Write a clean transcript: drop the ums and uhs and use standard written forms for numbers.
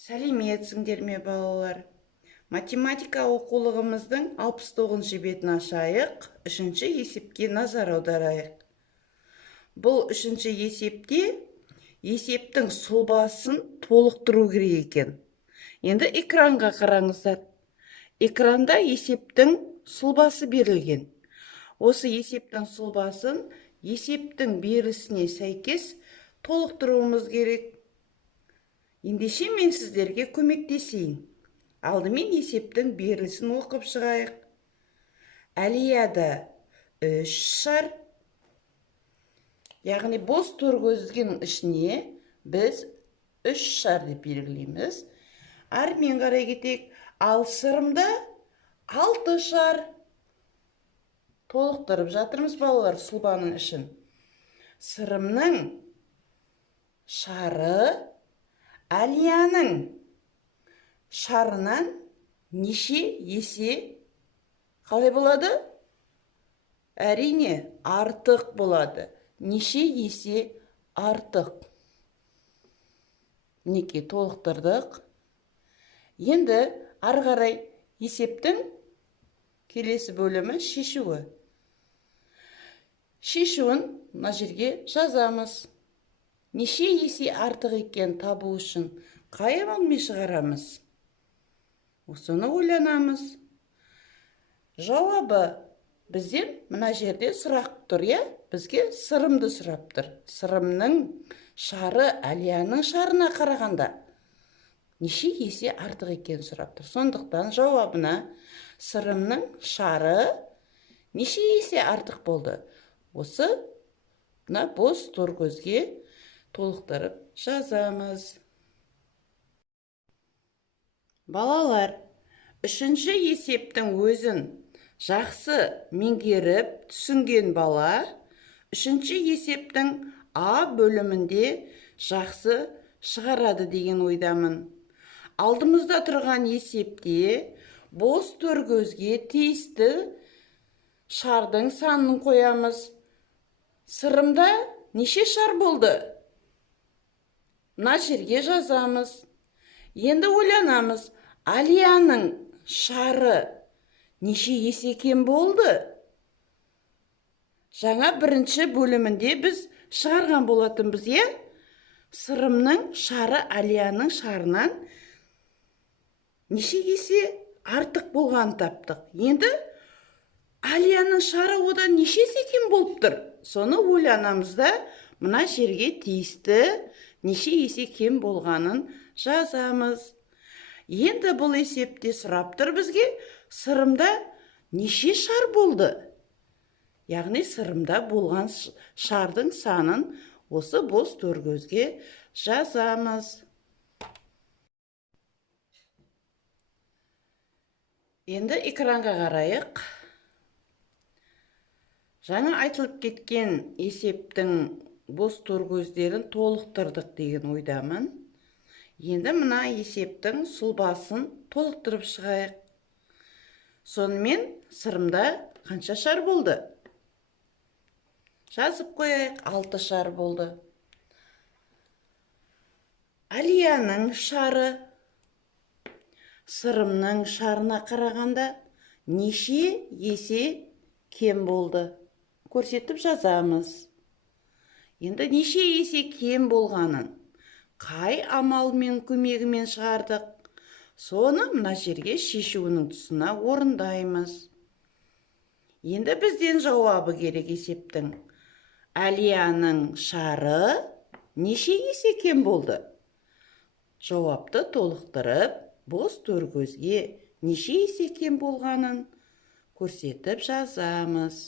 Сәлеметсіңдер ме балалар? Математика оқулығымыздың 69-шы бетін ашайық, үшінші есепке назар аударайық. Бұл үшінші есепте есептің сұлбасын толықтыру керек екен. Енді экранға қараңыздар. Экранда есептің сұлбасы берілген. Осы есептің сұлбасын есептің берісіне сәйкес толықтыруымыз керек. Ендеше мен сіздерге көмектесейін. Алдымен есептің берілісін оқып шығайық. Әлияда 3 шар, яғни бос төркөздің ішіне біз 3 шар деп белгілейміз. Әрмен қарай кетейік. Ал сырымда 6 шар. Толықтырып жатырмыз балалар сұлбаның ішін. Сырымның шары Әлияның шарынан неше есе қалай болады? Әрине, артық болады. Неше есе артық. Мінекей толықтырдық. Енді ары қарай есептің келесі бөлімі шешуі. Шешуін мына жерге жазамыз. Неше есе артық екен табу үшін қай амалмен шығарамыз? Осыны ойланамыз. Жауабы бізден мына жерде сұрақ тұр, бізге сырымды сұрап тұр. Сырымның шары Әлияның шарына қарағанда неше есе артық екен сұрап тұр. Сондықтан жауабына сырымның шары неше есе артық болды. Осы бос төркөзге толықтырып жазамыз. Балалар, үшінші есептің өзін жақсы меңгеріп түсінген бала, үшінші есептің А бөлімінде жақсы шығарады деген ойдамын. Алдымызда тұрған есепте бос төркөзге тиісті шардың санын қоямыз. Сырымда неше шар болды? Мына жерге жазамыз. Енді ойланамыз. Әлияның шары неше есе кем болды? Жаңа бірінші бөлімінде біз шығарған болатынбыз, Сырымның шары Әлияның шарынан неше есе артық болған таптық. Енді Әлияның шары одан неше есе кем болып тұр? Соны ойланамыз да, мына жерге тиісті неше есе кем болғанын жазамыз. Енді бұл есепте сұрап тұр бізге, сырымда неше шар болды? Яғни сырымда болған шардың санын осы бос төркөзге жазамыз. Енді экранға қарайық. Жаңа айтылып кеткен есептің бос төркөздерін толықтырдық деген ойдамын. Енді мына есептің сұлбасын толықтырып шығайық. Сонымен сырымда қанша шар болды? Жазып қояйық, 6 шар болды. Әлияның шары сырымның шарына қарағанда неше есе кем болды? Көрсетіп жазамыз. Енді неше есе кем болғанын қай амалмен көмегімен шығардық? Соны мына жерге шешуінің тұсына орындаймыз. Енді бізден жауабы керек есептің. Әлияның шары неше есе кем болды? Жауапты толықтырып, бос төркөзге неше есе кем болғанын көрсетіп жазамыз.